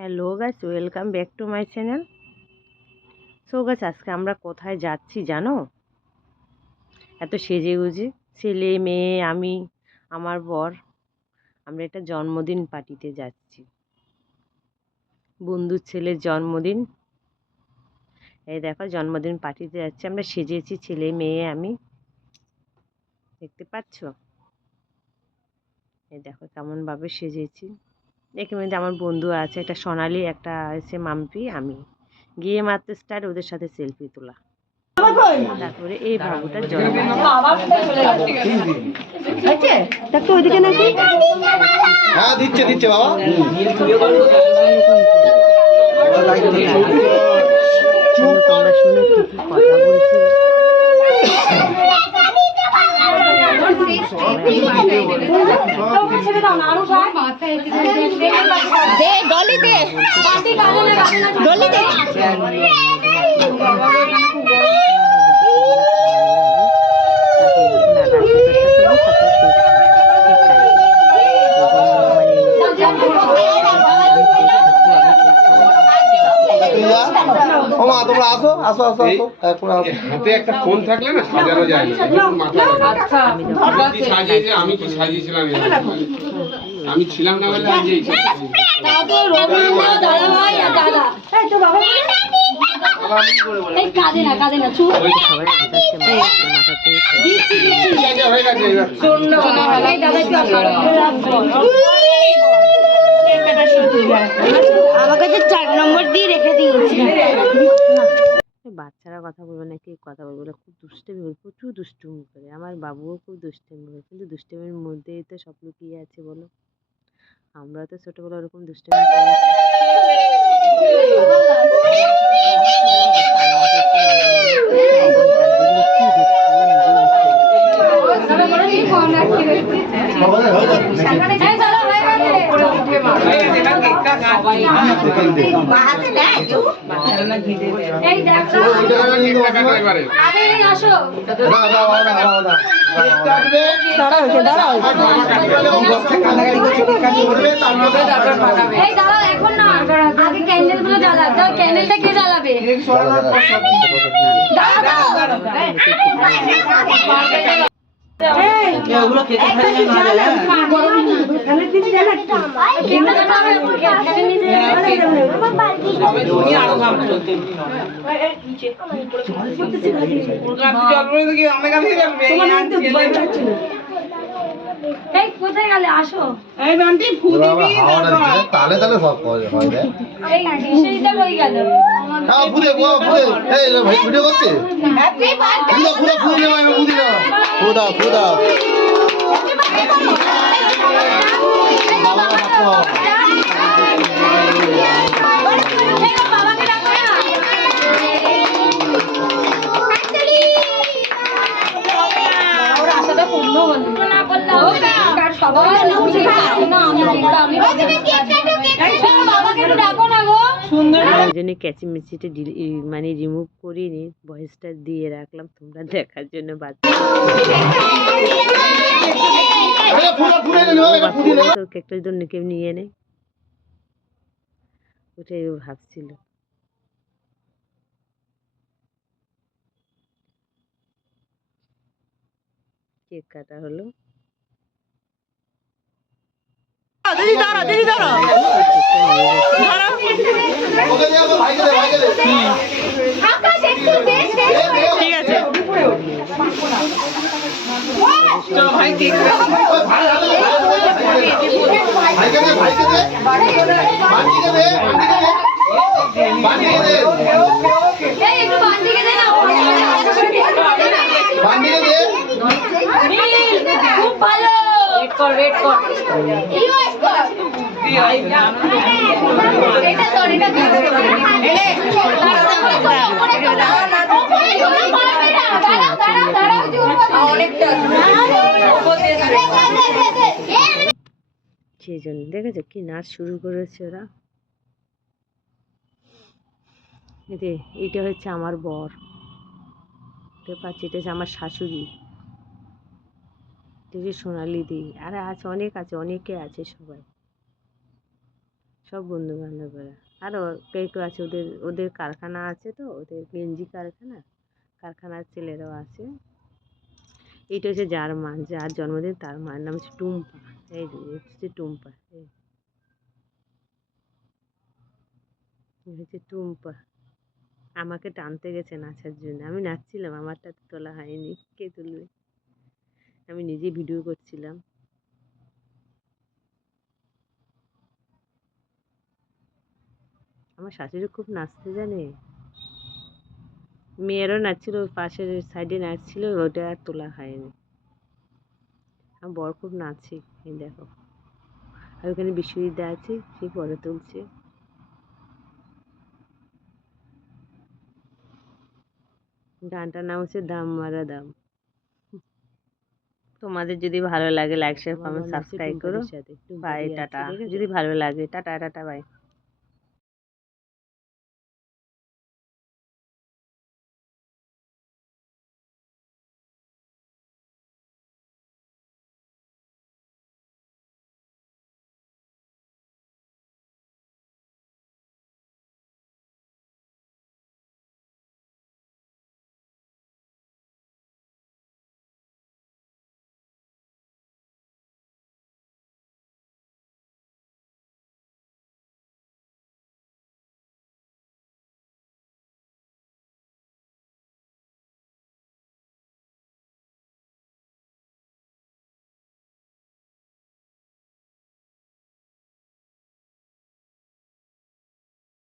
Hello guys, welcome back to my channel. So guys, আজকে আমরা কোথায় যাচ্ছি জানো? এত সেজে গুজে ছেলে মেয়ে আমি আমার বর আমরা একটা জন্মদিন পার্টিতে যাচ্ছি। বন্ধুর ছেলের জন্মদিন। এই দেখো, জন্মদিন পার্টিতে যাচ্ছি আমরা, সেজেছি ছেলে মেয়ে আমি, দেখতে পাচ্ছ? এই দেখো কেমন ভাবে সেজেছি। এখানে আমার বন্ধু আছে, একটা সোনালি, একটা আছে মাম্পি, আমি গিয়ে মাত্র স্টার্ট ওদের সাথে সেলফি তোলা। তারপরে এই বাবুটার জন্মদিন। ওইদিকে নাকি হ্যাঁ দিচ্ছে বাবা। তোমরা শুনে কি কি কথা বলছি। তোমরা আসো আসো আসো হাতে একটা ফোন থাকলে না সাজানো যায় না। আমি কি সাজিয়েছিলাম, আমি ছিলাম না বলে আমাকে তো 4 নম্বর দিয়ে রেখে দিয়েছি। বাচ্চারা কথা বলবে না, কি কথা বলবো না, খুব দুষ্টামি করে, প্রচুর দুষ্টুমি করে। আমার বাবুও খুব দুষ্টামি করে, কিন্তু দুষ্টামির মধ্যেই তো সব লুকিয়ে আছে বলো। আমরা তো ছোটবেলা ওরকম দুষ্টামি ক্যান্ডেলটা কে জ্বালাবে? কোথায় গেলে? আসো। তালে তালে সব হয় রে। এই বিষয়টা হয়ে গেল। হ্যাঁ ফুদে ফুদে, এই ভাই ভিডিও করছে। Happy birthday. ফুদা ফুদে ভাই, ফুদে না। ফুদা ফুদা। ওই জন্য ক্যাচিমেচিটা মানে রিমুভ করিনি, ভয়েসটা দিয়ে রাখলাম তোমরা দেখার জন্য। বাচ্চা কেকটা জন্য কেউ নিয়ে নেয়, ওটাই ও ভাবছিল। কেক কাটা হলো। ঠিক আছে। সেই জন্য দেখেছো কি নাচ শুরু করেছে ওরা। এইটা হচ্ছে আমার বর, দেখতে পাচ্ছি, এটা হচ্ছে আমার শাশুড়ি, এটা হচ্ছে সোনালি দি, আর আছে অনেক, আছে অনেকে আছে, সবাই সব বন্ধু বান্ধবরা। আরও কেউ কেউ আছে, ওদের ওদের কারখানা আছে, তো ওদের গেঞ্জি কারখানার ছেলেরাও আছে। এইটা হচ্ছে যার মা, যার জন্মদিন তার মায়ের নাম হচ্ছে টুম্পা। এই যে হচ্ছে টুম্পা, এই হচ্ছে টুম্পা। আমাকে টানতে গেছে নাচার জন্য, আমি নাচছিলাম, আমারটা তো তোলা হয়নি, কে তুলবে, আমি নিজে ভিডিও করছিলাম। আমার শাশুড়ি খুব নাচতে জানে, মেয়েরও নাচছিল, ওই পাশের সাইডে নাচছিল, ওটা আর তোলা হয়নি। আমার বর খুব নাচে, এই দেখো। আর ওখানে বিশ্বজিৎ আছে, সে পরে তুলছে। গানটার নাম হচ্ছে দাম মারা দাম। তোমাদের যদি ভালো লাগে লাইক শেয়ার কমেন্ট সাবস্ক্রাইব করো। Bye, tata. যদি ভালো লাগে, টাটা টাটা বাই।